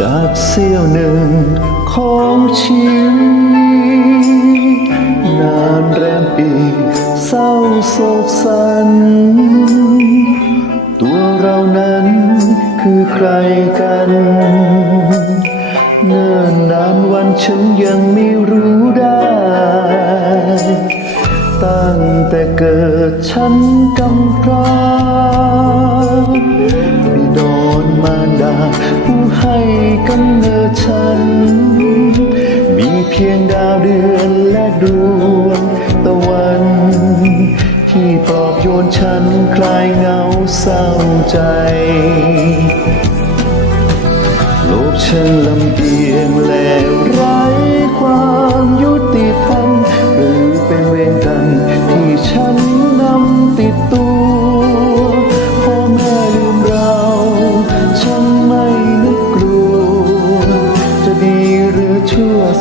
จากเสี้ยวหนึ่งของชีวิตนานแรมปีเศร้าโศกสัน ตัวเรานั้นคือใครกัน เนิ่นนานวันฉันยังไม่รู้ ตั้งแต่เกิดฉันกำพร้าบิดอนมาดาผู้ให้กำเนิดฉัน มีเพียงดาวเดือนและดวงตะวัน ที่ปลอบโยนฉันคลายเหงาเศร้าใจ โลกฉันลำเอียงและไร้ความ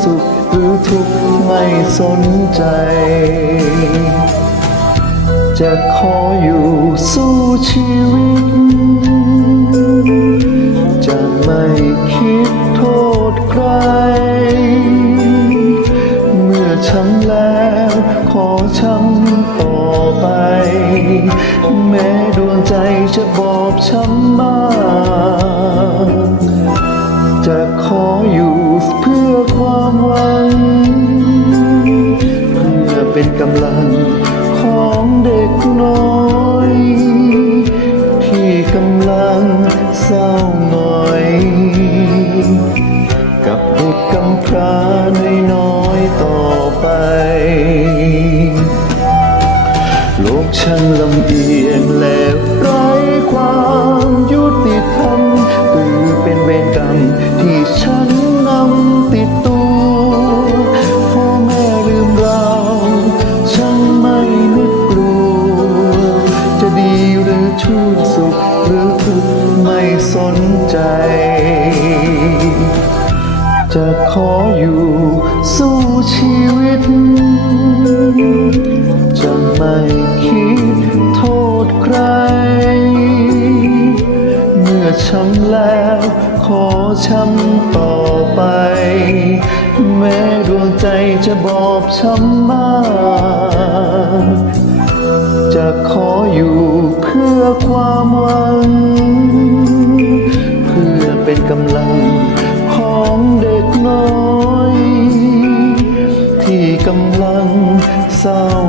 สุขหรือทุกข์ไม่สนใจ จะขออยู่สู้ชีวิต จะไม่คิดโทษใคร เมื่อช้ำแล้ว ขอช้ำต่อไป แม้ดวงใจจะบอบช้ำมาก จะขออยู่ ความหวังเพื่อเป็นกำลังของเด็กน้อย ที่กำลังเศร้าหงอย กับเด็กกำพร้าน้อยต่อไป โลกฉันลำเอียง สนใจ จะขออยู่สู้ชีวิต จะไม่คิดโทษใคร เมื่อช้ำแล้ว ขอช้ำต่อไป แม้ดวงใจจะบอบช้ำมาก จะขออยู่ เ